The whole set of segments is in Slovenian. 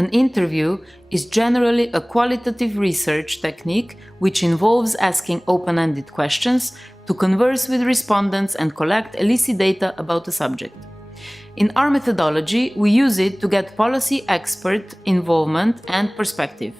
An interview is generally a qualitative research technique which involves asking open-ended questions to converse with respondents and collect elicit data about the subject. In our methodology, we use it to get policy expert involvement and perspective.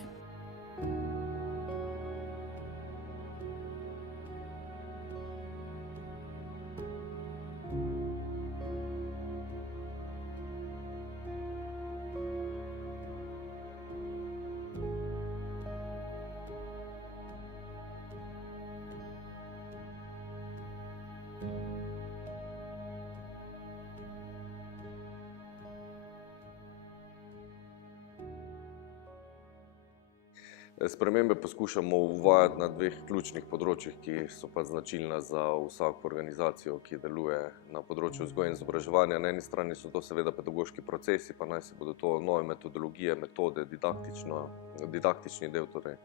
Spremembe poskušamo uvajati na dveh ključnih področjih, ki so pa značilna za vsako organizacijo, ki deluje na področju vzgoje in izobraževanja. Na eni strani so to seveda pedagoški procesi, pa naj se bodo to nove metodologije, metode, didaktični del, torej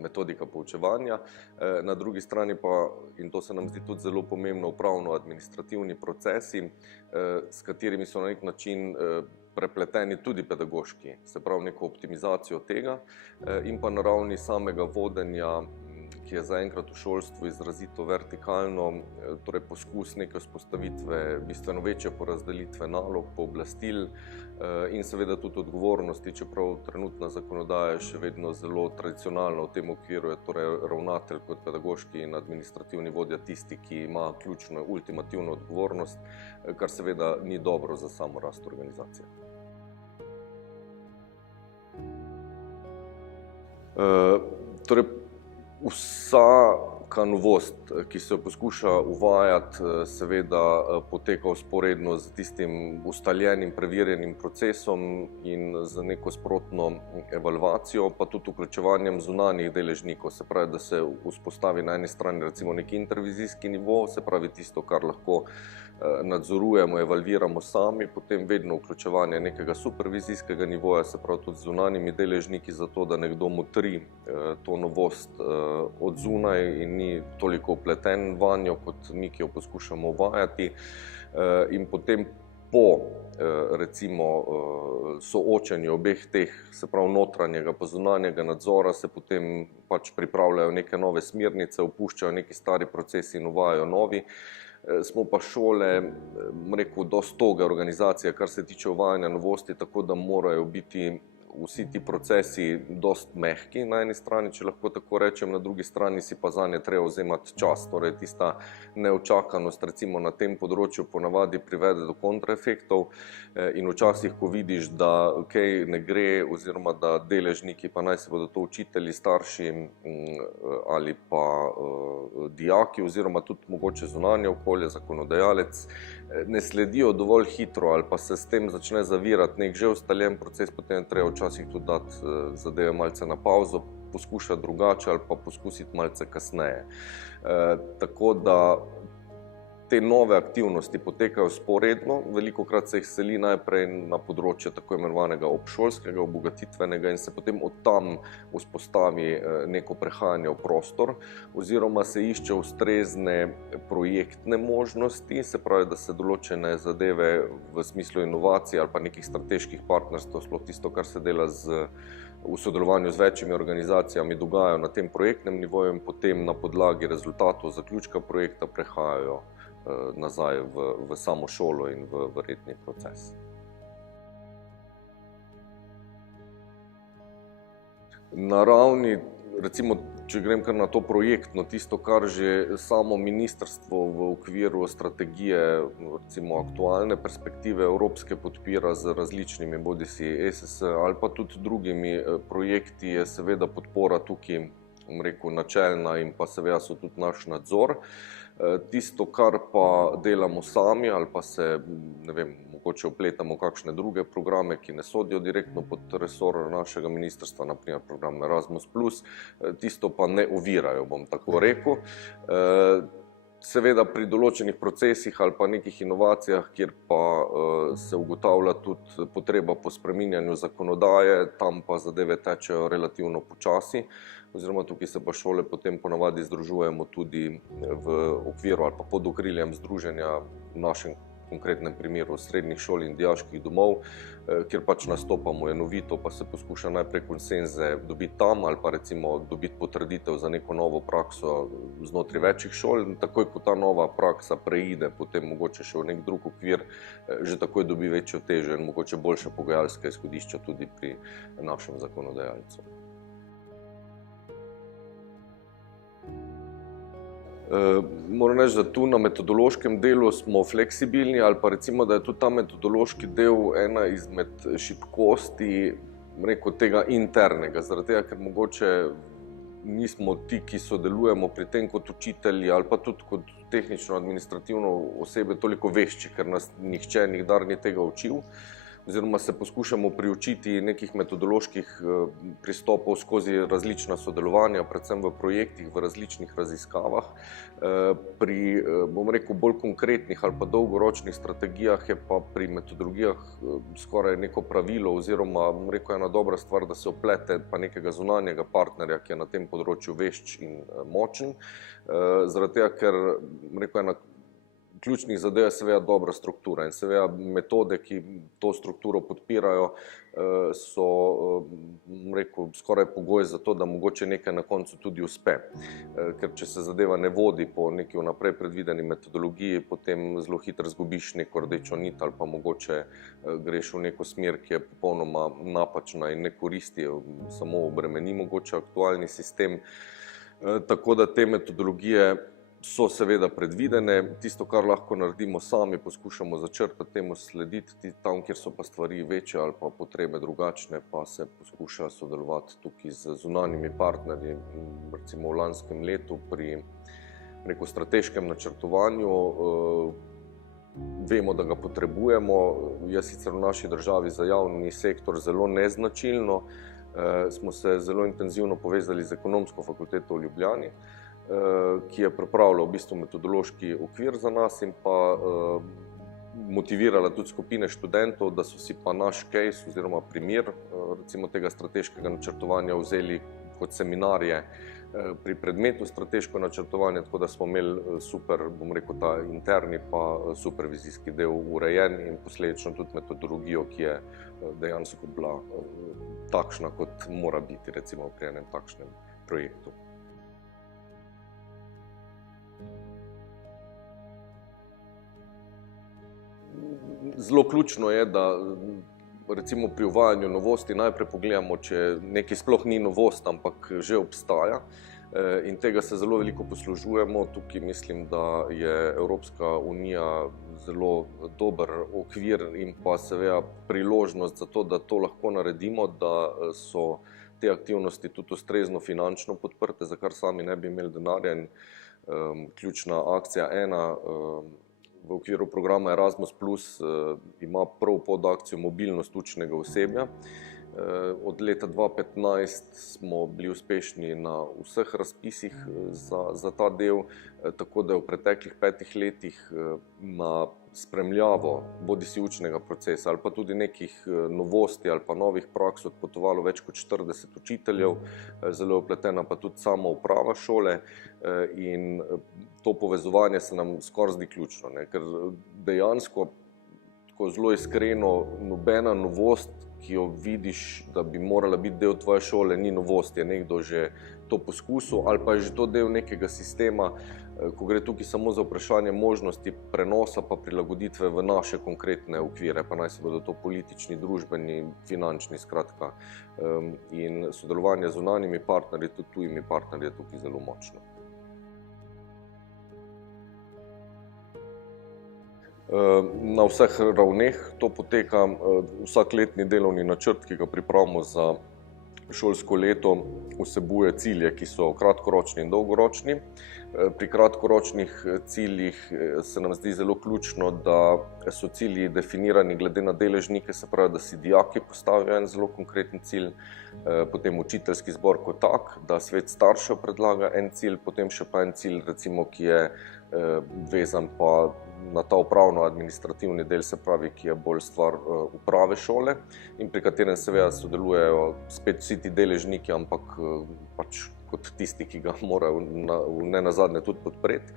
metodika poučevanja. Na drugi strani pa, in to se nam zdi tudi zelo pomembno, upravno-administrativni procesi, s katerimi so na nek način prepleteni tudi pedagoški, se pravi neko optimizacijo tega in pa na ravni samega vodenja, ki je zaenkrat v šolstvu izrazito vertikalno, torej poskus neke vzpostavitve bistveno večje porazdelitve nalog, pooblastil in seveda tudi odgovornosti, čeprav trenutna zakonodaja je še vedno zelo tradicionalna v tem okviru, je torej ravnatelj kot pedagoški in administrativni vodja tisti, ki ima ključno ultimativno odgovornost, kar seveda ni dobro za samo rast organizacije. Torej, vsaka novost, ki se jo poskuša uvajati, seveda poteka vzporedno z tistim ustaljenim, preverjenim procesom in z neko sprotno evalvacijo, pa tudi vključevanjem zunanjih deležnikov, se pravi, da se vzpostavi na eni strani recimo neki intervizijski nivo, se pravi tisto, kar lahko nadzorujemo, evalviramo sami, potem vedno vključevanje nekega supervizijskega nivoja, se pravi tudi z zunanjimi deležniki, zato da nekdo motri to novost od zunaj in ni toliko vpleten vanjo, kot mi, ki jo poskušamo uvajati. In potem po recimo soočenju obeh teh, se pravi notranjega pa zunanjega nadzora, se potem pač pripravljajo neke nove smernice, opuščajo neki stari procesi in uvajajo novi. Smo pa šole, rekel, dosti toge organizacije, kar se tiče uvajanja novosti, tako da morajo biti vsi ti procesi dosti mehki na eni strani, če lahko tako rečem, na drugi strani si pa zanje treba vzemati čas. Torej, tista neočakanost recimo na tem področju ponavadi privede do kontraefektov in včasih, ko vidiš, da kaj ne gre oziroma da deležniki, pa naj se bodo to učitelji, starši ali pa dijaki oziroma tudi mogoče zunanje okolje, zakonodajalec, ne sledijo dovolj hitro ali pa se s tem začne zavirati nek že ustaljen proces, potem treba včasih tudi dati zadeve malce na pauzo, poskušati drugače ali pa poskusiti malce kasneje. Tako da te nove aktivnosti potekajo vzporedno, velikokrat se jih seli najprej na področje tako imenovanega obšolskega, obogatitvenega in se potem od tam vzpostavi neko prehajanje v prostor oziroma se išče ustrezne projektne možnosti, se pravi, da se določene zadeve v smislu inovacij ali pa nekih strateških partnerstv, sploh tisto, kar se dela v sodelovanju z večjimi organizacijami, dogajajo na tem projektnem nivoju in potem na podlagi rezultatov zaključka projekta prehajajo nazaj v samo šolo in v redni proces. Na ravni, recimo, če grem kar na to projektno, tisto, kar že samo ministrstvo v okviru strategije, recimo aktualne perspektive evropske podpira z različnimi, bodisi ESS ali pa tudi drugimi projekti, je seveda podpora tukaj, rekel, načelna in pa seveda so tudi naš nadzor. Tisto, kar pa delamo sami ali pa se, ne vem, mogoče vpletamo v kakšne druge programe, ki ne sodijo direktno pod resor našega ministrstva, na primer program Erasmus+, tisto pa ne ovirajo, bom tako rekel. Seveda pri določenih procesih ali pa nekih inovacijah, kjer pa se ugotavlja tudi potreba po spreminjanju zakonodaje, tam pa zadeve tečejo relativno počasi, oziroma tukaj se pa šole potem ponavadi združujemo tudi v okviru ali pa pod okriljem združenja, v našem konkretnem primeru srednjih šol in dijaških domov, kjer pač nastopamo enovito, pa se poskuša najprej konsenze dobiti tam ali pa recimo dobiti potrditev za neko novo prakso znotraj večjih šol. Takoj, ko ta nova praksa preide, potem mogoče še v nek drug okvir, že takoj dobi večjo težo in mogoče boljše pogajalske izhodišča tudi pri našem zakonodajalcu. Moram reči, da tu na metodološkem delu smo fleksibilni ali pa recimo, da je tudi ta metodološki del ena izmed šibkosti, tega internega, zaradi tega, ker mogoče nismo ti, ki sodelujemo pri tem kot učitelji ali pa tudi kot tehnično-administrativno osebe toliko vešči, ker nas nihče nikdar ni tega učil, oziroma se poskušamo priučiti nekih metodoloških pristopov skozi različna sodelovanja, predvsem v projektih, v različnih raziskavah. Pri, bolj konkretnih ali pa dolgoročnih strategijah je pa pri metodologijah skoraj neko pravilo oziroma, ena dobra stvar, da se oplete pa nekega zunanjega partnerja, ki je na tem področju vešč in močen. Zaradi tega, ker, ena ključnih zadev je seveda dobra struktura in seveda metode, ki to strukturo podpirajo, so skoraj pogoj za to, da mogoče nekaj na koncu tudi uspe. Ker če se zadeva ne vodi po neki vnaprej predvideni metodologiji, potem zelo hitro izgubiš neko rdečo nit ali pa mogoče greš v neko smer, ki je popolnoma napačna in ne koristi, samo obremeni mogoče aktualni sistem. Tako da te metodologije so seveda predvidene, tisto, kar lahko naredimo sami, poskušamo začrtati, temu slediti, tam, kjer so pa stvari večje ali pa potrebe drugačne, pa se poskuša sodelovati tukaj z zunanjimi partnerji. Recimo v lanskem letu pri strateškem načrtovanju vemo, da ga potrebujemo. Je sicer v naši državi za javni sektor zelo neznačilno, smo se zelo intenzivno povezali z Ekonomsko fakulteto v Ljubljani, ki je pripravila v bistvu metodološki okvir za nas in pa motivirala tudi skupine študentov, da so si pa naš case oziroma primer recimo tega strateškega načrtovanja vzeli kot seminarje pri predmetu strateško načrtovanje, tako da smo imeli super, ta interni pa supervizijski del urejen in posledično tudi metodologijo, ki je dejansko bila takšna, kot mora biti recimo pri enem takšnem projektu. Zelo ključno je, da recimo pri uvajanju novosti najprej pogledamo, če nekaj sploh ni novost, ampak že obstaja. In tega se zelo veliko poslužujemo. Tukaj mislim, da je Evropska unija zelo dober okvir in pa seveda priložnost za to, da to lahko naredimo, da so te aktivnosti tudi ustrezno finančno podprte, za kar sami ne bi imeli denarja. Ključna akcija 1 v okviru programa Erasmus Plus ima prav podakcijo mobilnost učnega osebja. Od leta 2015 smo bili uspešni na vseh razpisih za ta del, tako da je v preteklih 5 letih na spremljavo bodisi učnega procesa ali pa tudi nekih novosti ali pa novih praks odpotovalo več kot 40 učiteljev, zelo vpletena pa tudi sama uprava šole in to povezovanje se nam skoraj zdi ključno, ker dejansko, tako zelo iskreno, nobena novost, ki jo vidiš, da bi morala biti del tvoje šole, ni novost, je nekdo že to poskusil ali pa je že to del nekega sistema, ko gre tukaj samo za vprašanje možnosti prenosa pa prilagoditve v naše konkretne okvire, pa naj se bodo to politični, družbeni, finančni, skratka. In sodelovanje z zunanjimi partnerji, tudi tujimi partnerji je tukaj zelo močno. Na vseh ravneh to poteka. Vsak letni delovni načrt, ki ga pripravimo za šolsko leto, vsebuje cilje, ki so kratkoročni in dolgoročni. Pri kratkoročnih ciljih se nam zdi zelo ključno, da so cilji definirani glede na deležnike, se pravi, da si dijaki postavijo en zelo konkreten cilj, potem učiteljski zbor kot tak, da svet staršev predlaga en cilj, potem še pa en cilj, recimo, ki je vezan pa na ta upravno-administrativni del, se pravi, ki je bolj stvar uprave šole in pri katerem seveda sodelujejo spet vsi ti deležniki, ampak pač kot tisti, ki ga morajo ne nazadnje tudi podpreti.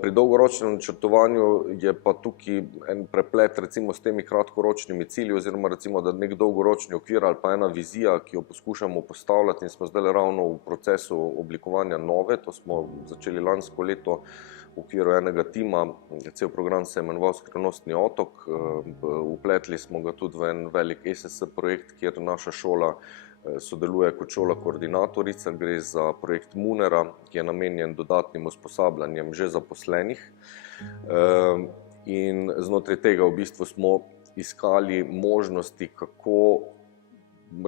Pri dolgoročnem načrtovanju je pa tukaj en preplet recimo s temi kratkoročnimi cilji oziroma recimo, da nek dolgoročni okvir ali pa ena vizija, ki jo poskušamo postavljati in smo zdaj ravno v procesu oblikovanja nove, to smo začeli lansko leto v okviru enega tima, cel program se je imenoval Skrivnostni otok, vpletli smo ga tudi v en velik ESS projekt, kjer naša šola sodeluje kot šola koordinatorica, gre za projekt Munera, ki je namenjen dodatnim usposabljanjem že zaposlenih. In znotraj tega v bistvu smo iskali možnosti, kako,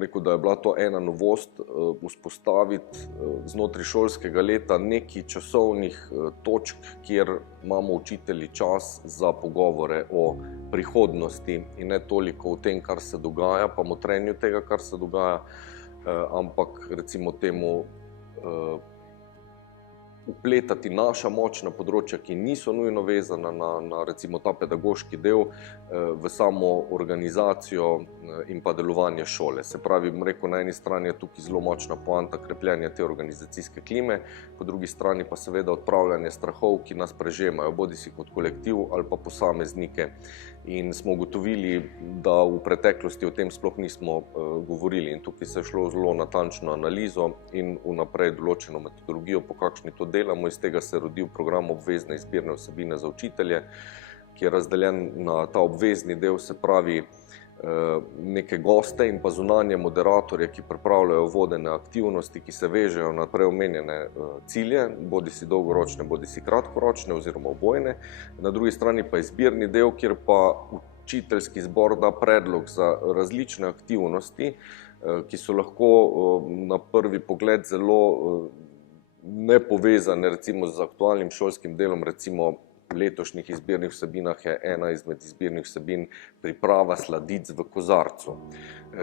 rekel, da je bila to ena novost, vzpostaviti znotraj šolskega leta nekaj časovnih točk, kjer imamo učitelji čas za pogovore o prihodnosti in ne toliko o tem, kar se dogaja, pa motrenju tega, kar se dogaja, ampak recimo temu vpletati naša močna področja, ki niso nujno vezana na recimo ta pedagoški del, v samo organizacijo in pa delovanje šole. Se pravi, rekel, na eni strani je tukaj zelo močna poanta krepljenja te organizacijske klime, po drugi strani pa seveda odpravljanje strahov, ki nas prežemajo, bodisi kot kolektiv ali pa posameznike. In smo ugotovili, da v preteklosti o tem sploh nismo govorili in tukaj se je šlo zelo natančno analizo in vnaprej določeno metodologijo, po kakšni to delamo. Iz tega se je rodil program obvezne izbirne vsebine za učitelje, ki je razdeljen na ta obvezni del, se pravi neke goste in pa zunanje moderatorje, ki pripravljajo vodene aktivnosti, ki se vežejo na preomenjene cilje, bodisi dolgoročne, bodisi kratkoročne oziroma obojne. Na drugi strani pa izbirni del, kjer pa učiteljski zbor da predlog za različne aktivnosti, ki so lahko na prvi pogled zelo nepovezane recimo z aktualnim šolskim delom, recimo letošnjih izbirnih vsebinah je ena izmed izbirnih vsebin priprava sladic v kozarcu,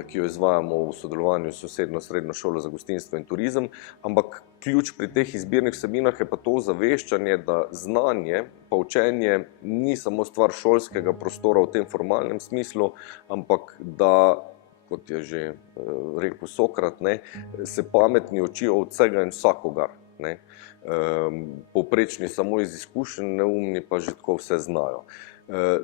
ki jo izvajamo v sodelovanju s sosednjo srednjo šolo za gostinstvo in turizem, ampak ključ pri teh izbirnih vsebinah je pa to ozaveščanje, da znanje pa učenje ni samo stvar šolskega prostora v tem formalnem smislu, ampak da, kot je že rekel Sokrat, se pametni učijo od vsega in vsakogar. Povprečni samo iz izkušenj, neumni pa že tako vse znajo.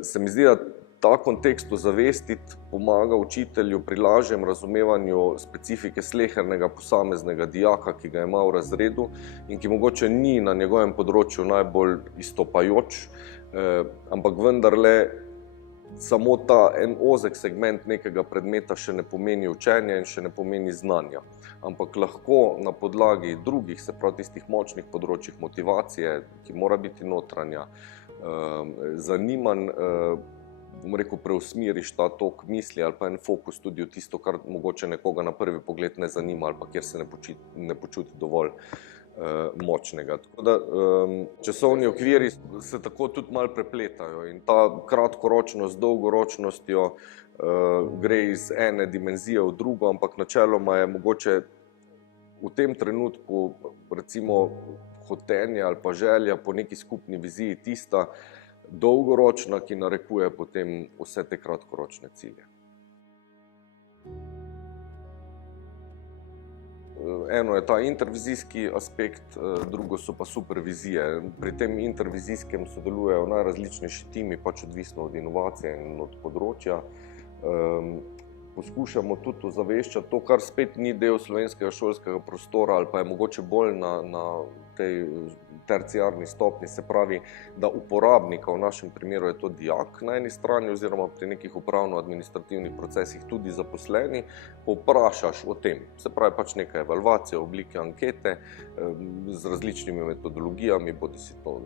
Se mi zdi, da ta kontekst ozavestiti pomaga učitelju pri lažjem razumevanju specifike slehernega posameznega dijaka, ki ga ima v razredu in ki mogoče ni na njegovem področju najbolj izstopajoč, ampak vendarle samo ta en ozek segment nekega predmeta še ne pomeni učenja in še ne pomeni znanja. Ampak lahko na podlagi drugih, se pravi tistih močnih področjih motivacije, ki mora biti notranja, zanimanj, bom rekel, preusmeriš ta tok misli ali pa en fokus tudi v tisto, kar mogoče nekoga na prvi pogled ne zanima ali pa kjer se ne počuti dovolj močnega. Tako da časovni okviri se tako tudi malo prepletajo in ta kratkoročnost z dolgoročnostjo gre iz ene dimenzije v drugo, ampak načeloma je mogoče v tem trenutku recimo hotenje ali pa želja po neki skupni viziji tista dolgoročna, ki narekuje potem vse te kratkoročne cilje. Eno je ta intervizijski aspekt, drugo so pa supervizije. Pri tem intervizijskem sodelujejo najrazličnejši timi, pač odvisno od inovacije in od področja. Poskušamo tudi ozaveščati to, kar spet ni del slovenskega šolskega prostora ali pa je mogoče bolj na tej terciarni stopni, se pravi, da uporabnika, v našem primeru je to dijak na eni strani oziroma pri nekih upravno-administrativnih procesih tudi zaposleni, povprašaš o tem. Se pravi, pač neka evalvacija v obliki ankete z različnimi metodologijami, bodisi to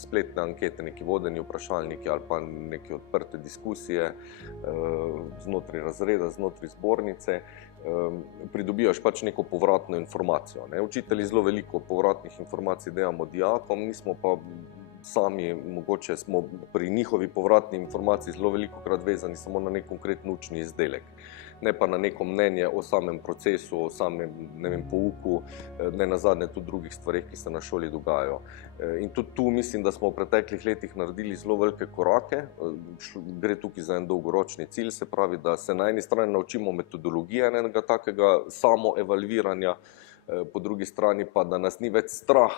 spletne ankete, neki vodeni vprašalniki ali pa neke odprte diskusije znotraj razreda, znotraj zbornice, pridobivaš pač neko povratno informacijo. Učitelji zelo veliko povratnih informacij dajamo dijakom, mi smo pa sami, mogoče smo pri njihovi povratni informaciji zelo velikokrat vezani samo na nek konkretni učni izdelek, ne pa na neko mnenje o samem procesu, o samem, pouku, ne nazadnje tudi drugih stvareh, ki se na šoli dogajajo. In tudi tu mislim, da smo v preteklih letih naredili zelo velike korake. Gre tukaj za en dolgoročni cilj, se pravi, da se na eni strani naučimo metodologije enega takega samoevalviranja, po drugi strani pa, da nas ni več strah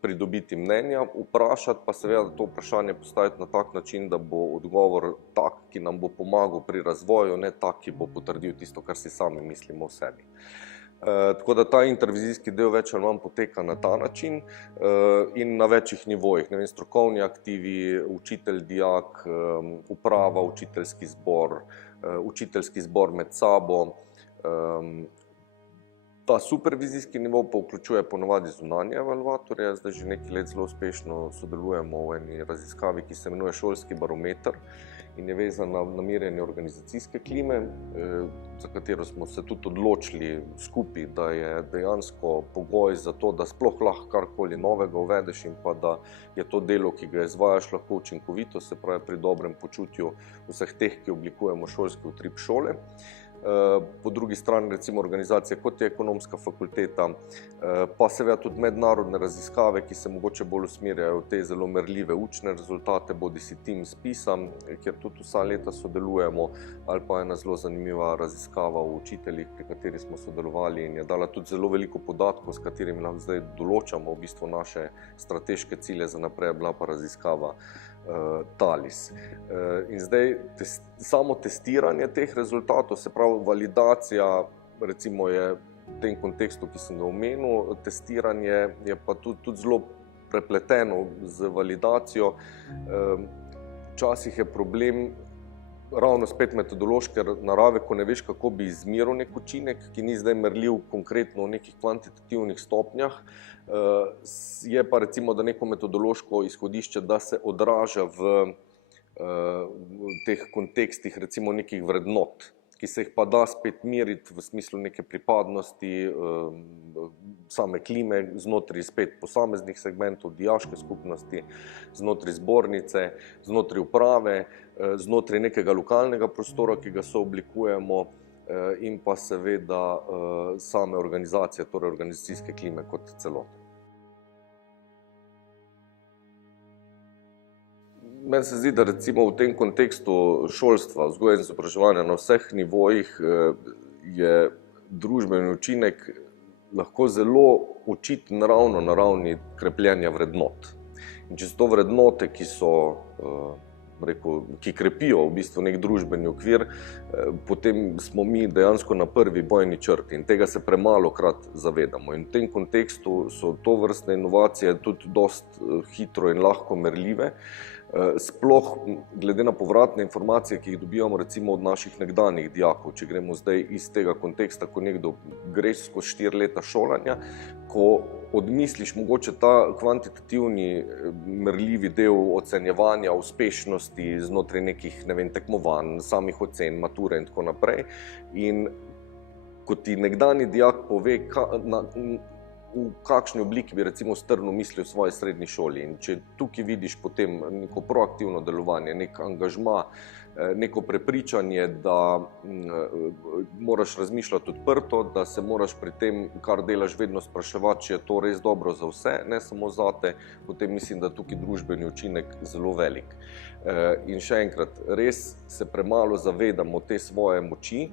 pridobiti mnenja, vprašati pa seveda to vprašanje postaviti na tak način, da bo odgovor tak, ki nam bo pomagal pri razvoju, ne tak, ki bo potrdil tisto, kar si sami mislimo o sebi. Tako da ta intervizijski del več ali manj poteka na ta način in na večjih nivojih, ne vem, strokovni aktivi, učitelj, dijak, uprava, učiteljski zbor med sabo. Ta supervizijski nivo pa vključuje ponovadi zunanje evalvatorje. Zdaj že nekaj let zelo uspešno sodelujemo v eni raziskavi, ki se imenuje Šolski barometer in je vezana na merjenje organizacijske klime, za katero smo se tudi odločili skupaj, da je dejansko pogoj za to, da sploh lahko karkoli novega uvedeš in pa da je to delo, ki ga izvajaš, lahko učinkovito, se pravi pri dobrem počutju vseh teh, ki oblikujemo šolski utrip šole. Po drugi strani recimo organizacije, kot je Ekonomska fakulteta, pa seveda tudi mednarodne raziskave, ki se mogoče bolj usmerjajo v te zelo merljive učne rezultate, bodisi Teams PISA, kjer tudi vsa leta sodelujemo, ali pa ena zelo zanimiva raziskava o učiteljih, pri kateri smo sodelovali in je dala tudi zelo veliko podatkov, s katerimi lahko zdaj določamo v bistvu naše strateške cilje za naprej, bila pa raziskava TALIS. In zdaj samo testiranje teh rezultatov, se pravi validacija, recimo je v tem kontekstu, ki sem ga omenil, testiranje je pa tudi zelo prepleteno z validacijo. Včasih je problem ravno spet metodološke narave, ko ne veš, kako bi izmeril nek učinek, ki ni zdaj merljiv konkretno v nekih kvantitativnih stopnjah. Je pa recimo, da neko metodološko izhodišče, da se odraža v teh kontekstih recimo nekih vrednot, ki se jih pa da spet meriti v smislu neke pripadnosti, same klime, znotraj spet posameznih segmentov, dijaške skupnosti, znotraj zbornice, znotraj uprave, znotraj nekega lokalnega prostora, ki ga sooblikujemo, in pa seveda same organizacije, torej organizacijske klime kot celote. Meni se zdi, da recimo v tem kontekstu šolstva, vzgoje in izobraževanja na vseh nivojih je družbeni učinek lahko zelo očiten ravno na ravni krepljenja vrednot. In če so to vrednote, ki krepijo v bistvu nek družbeni okvir, potem smo mi dejansko na prvi bojni črti in tega se premalokrat zavedamo. In v tem kontekstu so tovrstne inovacije tudi dosti hitro in lahko merljive. Sploh glede na povratne informacije, ki jih dobivamo recimo od naših nekdanjih dijakov, če gremo zdaj iz tega konteksta, ko nekdo greš skozi 4 leta šolanja, ko odmisliš mogoče ta kvantitativni merljivi del ocenjevanja uspešnosti znotraj nekih, ne vem, tekmovanj, samih ocen, mature in tako naprej. In ko ti nekdanji dijak pove, v kakšni obliki bi recimo strnil misli v svoji srednji šoli. In če tukaj vidiš potem neko proaktivno delovanje, nek angažma, neko prepričanje, da moraš razmišljati odprto, da se moraš pri tem, kar delaš, vedno spraševati, če je to res dobro za vse, ne samo zate, potem mislim, da tukaj družbeni učinek zelo velik. In še enkrat, res se premalo zavedamo te svoje moči,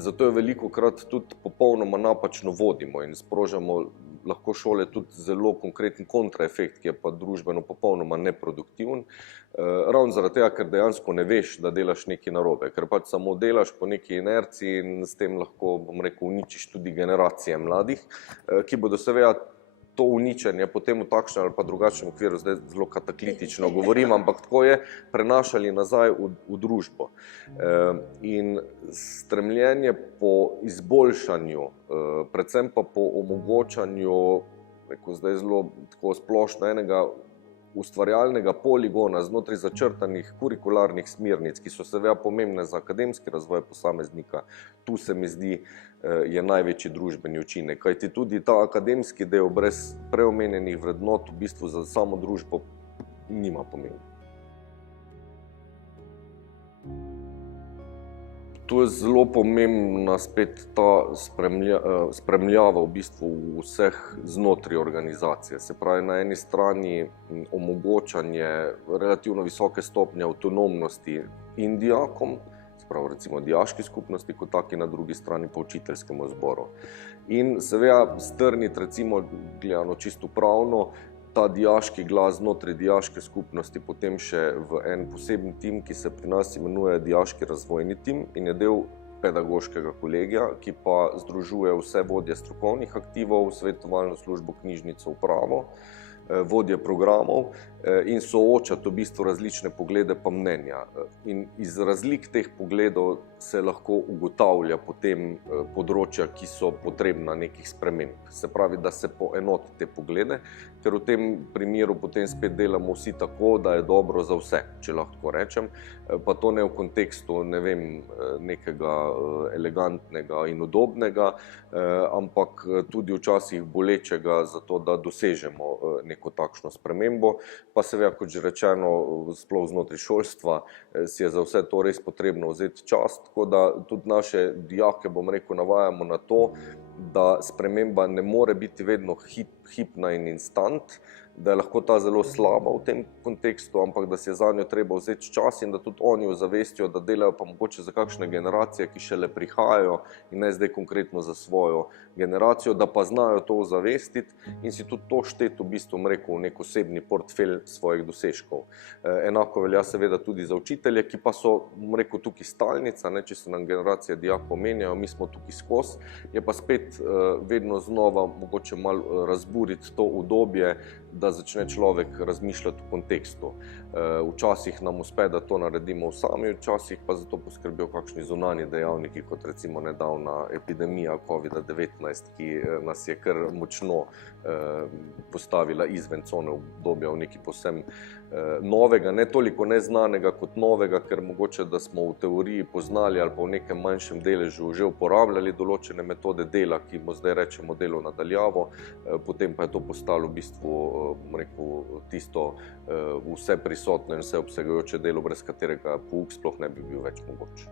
zato je velikokrat tudi popolnoma napačno vodimo in sprožamo lahko šole tudi zelo konkreten kontraefekt, ki je pa družbeno popolnoma neproduktiven. Ravno zaradi tega, ker dejansko ne veš, da delaš nekaj narobe, ker pač samo delaš po neki inerciji in s tem lahko, bom rekel, uničiš tudi generacije mladih, ki bodo seveda to uničenje potem v takšnem ali pa drugačnem okviru, zdaj zelo kataklitično govorim, ampak tako je, prenašali nazaj v družbo. In stremljenje po izboljšanju, predvsem pa po omogočanju, rekel zdaj zelo tako splošno, enega ustvarjalnega poligona znotraj začrtanih kurikularnih smernic, ki so seveda pomembne za akademski razvoj posameznika, tu se mi zdi, je največji družbeni učinek. Kajti tudi ta akademski del brez preomenjenih vrednot v bistvu za samo družbo nima pomena. Tu je zelo pomembna spet ta spremljava v bistvu vseh znotraj organizacije. Se pravi, na eni strani omogočanje relativno visoke stopnje avtonomnosti in dijakom, pravi recimo dijaški skupnosti, kot taki, na drugi strani pa učiteljskemu zboru. In seveda strniti recimo gledano čisto pravno ta dijaški glas znotraj dijaške skupnosti potem še v en poseben tim, ki se pri nas imenuje dijaški razvojni tim in je del pedagoškega kolegija, ki pa združuje vse vodje strokovnih aktivov, svetovalno službo, knjižnico, upravo, vodje programov in soočati v bistvu različne poglede pa mnenja. In iz razlik teh pogledov se lahko ugotavlja potem področja, ki so potrebna nekih sprememb. Se pravi, da se poenoti te poglede, ker v tem primeru potem spet delamo vsi tako, da je dobro za vse, če lahko rečem, pa to ne v kontekstu, ne vem, nekega elegantnega in udobnega, ampak tudi včasih bolečega za to, da dosežemo neko takšno spremembo. Pa seveda, kot že rečeno, sploh znotraj šolstva si je za vse to res potrebno vzeti čas, tako da tudi naše dijake, bom rekel, navajamo na to, da sprememba ne more biti vedno hipna in instant, da je lahko ta zelo slaba v tem kontekstu, ampak da si je zanjo treba vzeti čas in da tudi oni ozavestijo, da delajo pa mogoče za kakšne generacije, ki šele prihajajo in ne zdaj konkretno za svojo generacijo, da pa znajo to ozavestiti in si tudi to šteti v bistvu, rekel, nek osebni portfelj svojih dosežkov. Enako velja seveda tudi za učitelje, ki pa so, rekel, tukaj stalnica, ne, če se nam generacije dijakov menjajo, mi smo tukaj skozi, je pa spet vedno znova mogoče malo razburiti to udobje, da začne človek razmišljati v kontekstu. Včasih nam uspe, da to naredimo sami, včasih pa za to poskrbijo kakšni zunanji dejavniki, kot recimo nedavna epidemija COVID-19, ki nas je kar močno postavila izven cone obdobja v nekaj povsem novega, ne toliko neznanega kot novega, ker mogoče, da smo v teoriji poznali ali pa v nekem manjšem deležu že uporabljali določene metode dela, ki mu zdaj rečemo delo na daljavo, potem pa je to postalo v bistvu, rekel, tisto vse prisotno in vse obsegajoče delo, brez katerega pouk sploh ne bi bil več mogoč.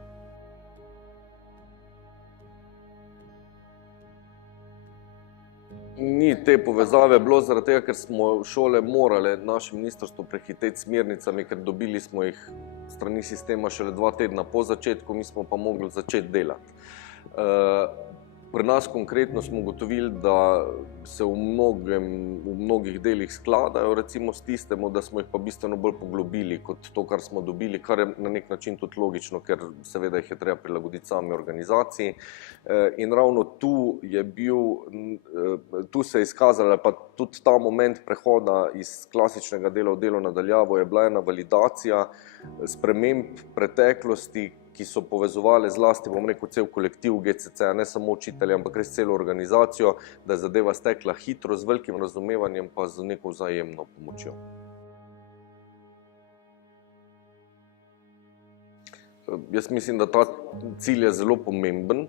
Ni te povezave bilo zaradi tega, ker smo šole morale naše ministrstvo prehiteti s smernicami, ker dobili smo jih strani sistema šele 2 tedna po začetku, mi smo pa mogli začeti delati. Pri nas konkretno smo ugotovili, da se v mnogih delih skladajo recimo s tistemu, da smo jih pa bistveno bolj poglobili kot to, kar smo dobili, kar je na nek način tudi logično, ker seveda jih je treba prilagoditi sami organizaciji. In ravno tu se je izkazalo, pa tudi ta moment prehoda iz klasičnega dela v delo na daljavo je bila ena validacija sprememb preteklosti, ki so povezovali zlasti, bom rekel, cel kolektiv GCC, ne samo učitelje, ampak res celo organizacijo, da je zadeva stekla hitro, z velikim razumevanjem pa z neko vzajemno pomočjo. Jaz mislim, da ta cilj je zelo pomemben,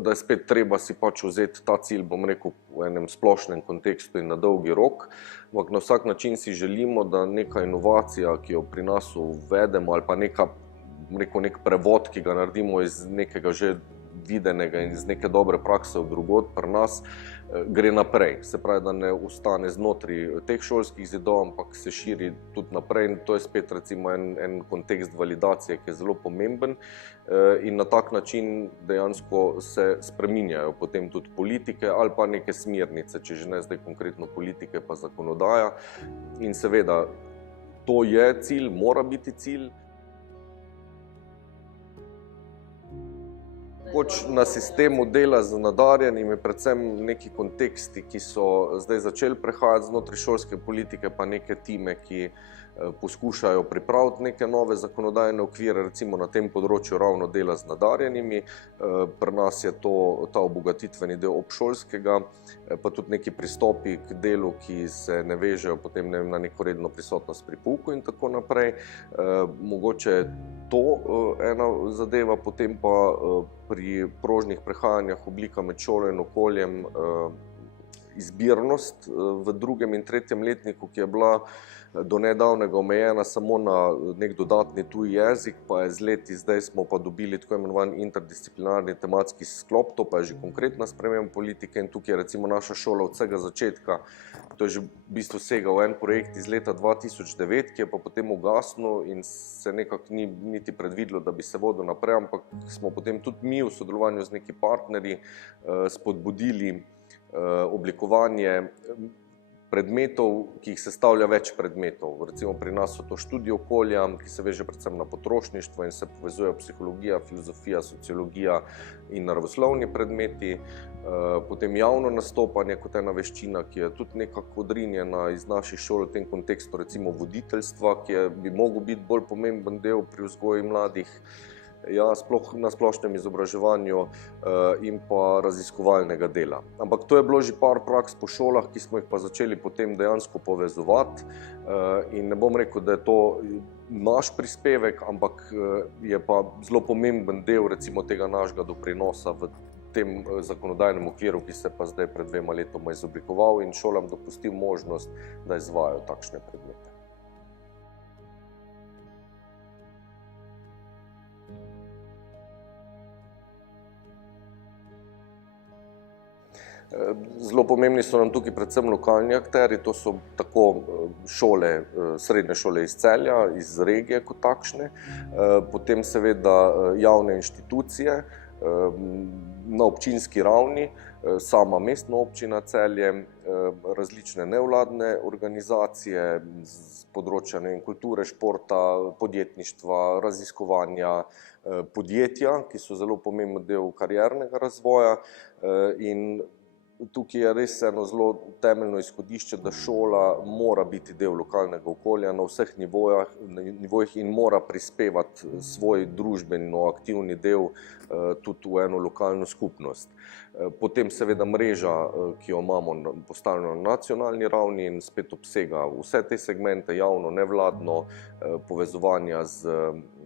da je spet treba si pač vzeti ta cilj, bom rekel, v enem splošnem kontekstu in na dolgi rok, ampak na vsak način si želimo, da neka inovacija, ki jo pri nas uvedemo, ali pa nek prevod, ki ga naredimo iz nekega že videnega in iz neke dobre prakse od drugod pri nas, gre naprej. Se pravi, da ne ostane znotraj teh šolskih zidov, ampak se širi tudi naprej in to je spet recimo en kontekst validacije, ki je zelo pomemben in na tak način dejansko se spreminjajo potem tudi politike ali pa neke smernice, če že ne zdaj konkretno politike, pa zakonodaja. In seveda, to je cilj, mora biti cilj. Na sistemu dela z nadarjenimi, predvsem neki konteksti, ki so zdaj začeli prehajati znotraj šolske politike, pa neke time, ki poskušajo pripraviti neke nove zakonodajne okvire, recimo na tem področju ravno dela z nadarjenimi. Pri nas je to ta obogatitveni del obšolskega, pa tudi neki pristopi k delu, ki se ne vežejo potem na neko redno prisotnost pri pouku in tako naprej. Mogoče to ena zadeva, potem pa pri prožnih prehajanjah oblika med šolo in okoljem izbirnost v 2. in 3. letniku, ki je bila do nedavnega omejena samo na nek dodatni tuji jezik, pa je z leti zdaj smo pa dobili tako imenovan interdisciplinarni tematski sklop, to pa je že konkretna sprememba politike in tukaj je recimo naša šola od vsega začetka To je že v bistvu segal en projekt iz leta 2009, ki je pa potem ugasnil in se nekako ni niti predvidelo, da bi se vodil naprej, ampak smo potem tudi mi v sodelovanju z neki partnerji spodbudili oblikovanje predmetov, ki jih sestavlja več predmetov. Recimo pri nas so to študij okolja, ki se veže predvsem na potrošništvo in se povezujejo psihologija, filozofija, sociologija in naravoslovni predmeti. Potem javno nastopanje kot ena veščina, ki je tudi nekako odrinjena iz naših šol v tem kontekstu, recimo voditeljstva, ki bi mogel biti bolj pomemben del pri vzgoji mladih. Ja, sploh na splošnem izobraževanju in pa raziskovalnega dela. Ampak to je bilo že par praks po šolah, ki smo jih pa začeli potem dejansko povezovati in ne bom rekel, da je to naš prispevek, ampak je pa zelo pomemben del recimo tega našega doprinosa v tem zakonodajnem okviru, ki se pa zdaj pred 2 letoma izoblikoval in šolam dopustil možnost, da izvajajo takšne predmete. Zelo pomembni so nam tukaj predvsem lokalni akterji, to so tako šole, srednje šole iz Celja, iz regije kot takšne, potem seveda javne inštitucije na občinski ravni, sama Mestna občina Celje, različne nevladne organizacije z področja kulture, športa, podjetništva, raziskovanja, podjetja, ki so zelo pomemben del kariernega razvoja in tukaj je res eno zelo temeljno izhodišče, da šola mora biti del lokalnega okolja na vseh nivojih in mora prispevati svoj družbeno aktivni del tudi v eno lokalno skupnost. Potem seveda mreža, ki jo imamo postavljeno na nacionalni ravni in spet obsega vse te segmente, javno, nevladno, povezovanja z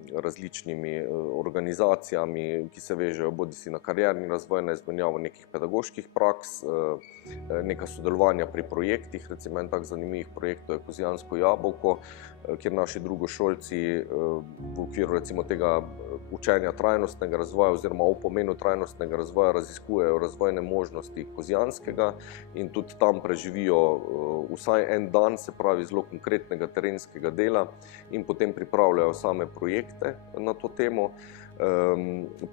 različnimi organizacijami, ki se vežejo bodisi na karierni razvoj, na izmenjavo nekih pedagoških praks, neka sodelovanja pri projektih, recimo en tak zanimivih projektov je Kozjansko jabolko, kjer naši drugošolci v okviru recimo tega učenja trajnostnega razvoja oziroma o pomenu trajnostnega razvoja raziskujejo razvojne možnosti Kozjanskega in tudi tam preživijo vsaj en dan, se pravi zelo konkretnega terenskega dela in potem pripravljajo same projekte na to temo.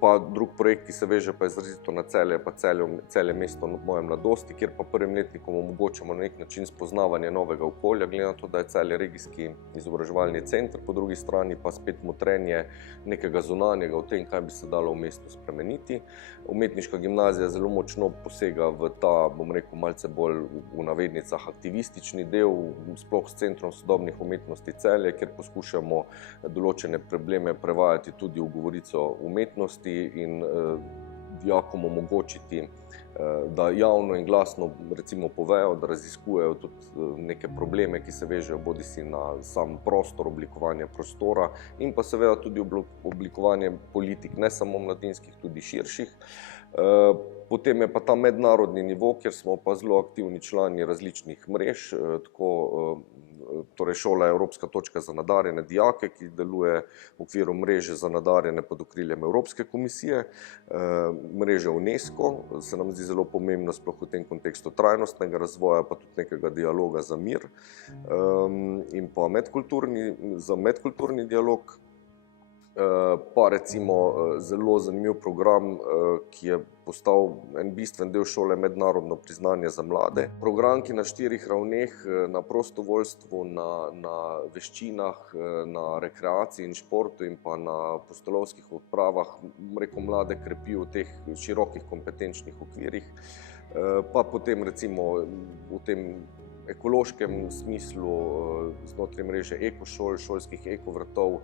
Pa drug projekt, ki se veže pa izrazito na Celje, pa Celje mesto moje mladosti, kjer pa prvim letnikom omogočamo na nek način spoznavanje novega okolja, glede na to, da je Celje regijski izobraževalni center, po drugi strani pa spet motrenje nekega zunanjega o tem, kaj bi se dalo v mestu spremeniti. Umetniška gimnazija zelo močno posega v ta, bom rekel, malce bolj v navednicah aktivistični del, sploh s Centrom sodobnih umetnosti Celje, kjer poskušamo določene probleme prevajati tudi v govorico umetnosti in dijakom omogočiti, da javno in glasno recimo povejo, da raziskujejo tudi neke probleme, ki se vežejo bodisi na sam prostor, oblikovanje prostora in pa seveda tudi oblikovanje politik, ne samo mladinskih, tudi širših. Potem je pa ta mednarodni nivo, kjer smo pa zelo aktivni člani različnih mrež, tako torej šola je Evropska točka za nadarjene dijake, ki deluje v okviru mreže za nadarjene pod okriljem Evropske komisije, mreže UNESCO, se nam zdi zelo pomembno sploh v tem kontekstu trajnostnega razvoja, pa tudi nekega dialoga za mir in pa medkulturni dialog. Pa recimo zelo zanimiv program, ki je postal en bistven del šole, mednarodno priznanje za mlade. Program, ki na 4 ravneh, na prostovoljstvu, na veščinah, na rekreaciji in športu in pa na pustolovskih odpravah, rekel, mlade krepi v teh širokih kompetenčnih okvirih. Pa potem recimo v tem ekološkem smislu znotraj mreže ekošol, šolskih ekovrtov.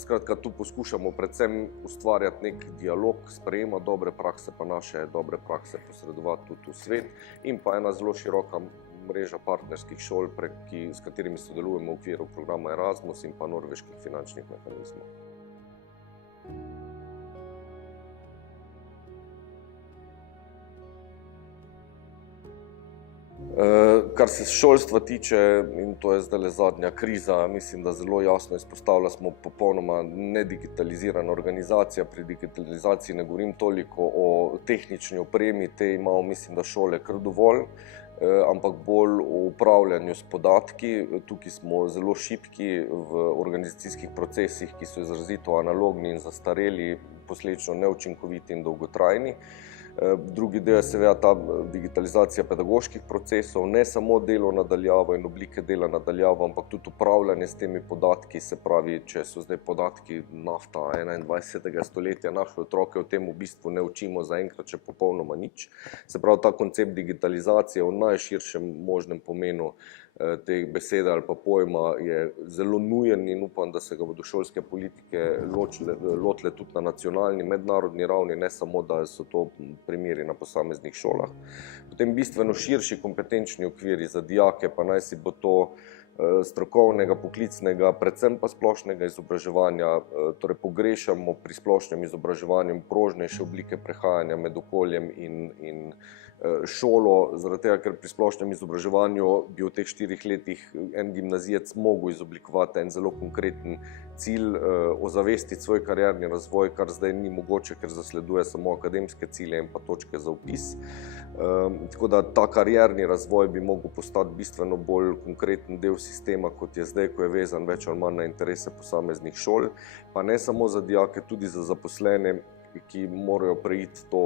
Skratka, tu poskušamo predvsem ustvarjati nek dialog, sprejema dobre prakse, pa naše dobre prakse posredovati tudi v svet in pa ena zelo široka mreža partnerskih šol, s katerimi sodelujemo v okviru programa Erasmus in pa norveških finančnih mehanizmov. Kar se šolstva tiče, in to je zdaj zadnja kriza, mislim, da zelo jasno izpostavlja, smo popolnoma nedigitalizirana organizacija. Pri digitalizaciji ne govorim toliko o tehnični opremi, te imamo, mislim, da šole kar dovolj. ampak bolj o upravljanju s podatki. Tukaj smo zelo šibki v organizacijskih procesih, ki so izrazito analogni in zastareli, posledično neučinkoviti in dolgotrajni. Drugi del je seveda ta digitalizacija pedagoških procesov, ne samo delo na daljavo in oblike dela na daljavo, ampak tudi upravljanje s temi podatki, se pravi, če so zdaj podatki nafta 21. stoletja, naše otroke o tem v bistvu ne učimo zaenkrat še popolnoma nič. Se pravi, ta koncept digitalizacije v najširšem možnem pomenu te besede ali pa pojma je zelo nujen in upam, da se ga bodo šolske politike lotile tudi na nacionalni, mednarodni ravni, ne samo, da so to primeri na posameznih šolah. Potem bistveno širši kompetenčni okviri za dijake, pa naj si bo to strokovnega, poklicnega, predvsem pa splošnega izobraževanja. Torej pogrešamo pri splošnem izobraževanju prožnejše oblike prehajanja med okoljem in šolo, zaradi tega, ker pri splošnem izobraževanju bi v teh 4 letih en gimnazijec mogel izoblikovati en zelo konkreten cilj, ozavestiti svoj karierni razvoj, kar zdaj ni mogoče, ker zasleduje samo akademske cilje in pa točke za vpis. Tako da ta karierni razvoj bi mogel postati bistveno bolj konkreten del sistema, kot je zdaj, ko je vezan več ali manj na interese posameznih šol, pa ne samo za dijake, tudi za zaposlene, ki morajo preiti to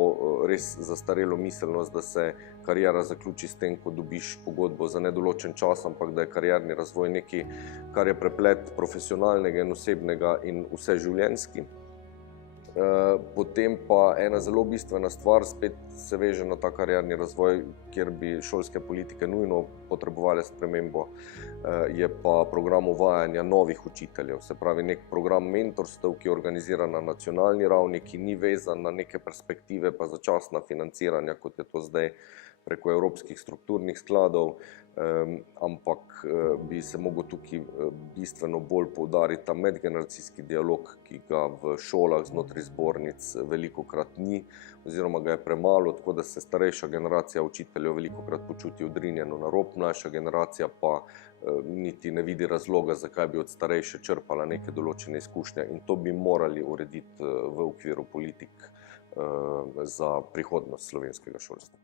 res zastarelo miselnost, da se kariera zaključi s tem, ko dobiš pogodbo za nedoločen čas, ampak da je karierni razvoj nekaj, kar je preplet profesionalnega in osebnega in vseživljenjski. Potem pa ena zelo bistvena stvar, spet se veže na ta karierni razvoj, kjer bi šolske politike nujno potrebovale spremembo, je pa program uvajanja novih učiteljev. Se pravi, nek program mentorstev, ki je organiziran na nacionalni ravni, ki ni vezan na neke perspektive pa začasna financiranja, kot je to zdaj preko evropskih strukturnih skladov, ampak bi se mogel tukaj bistveno bolj poudariti ta medgeneracijski dialog, ki ga v šolah znotraj zbornic velikokrat ni oziroma ga je premalo, tako da se starejša generacija učiteljev velikokrat počuti odrinjeno na rob, mlajša generacija pa niti ne vidi razloga, zakaj bi od starejše črpala neke določene izkušnje, in to bi morali urediti v okviru politik za prihodnost slovenskega šolstva.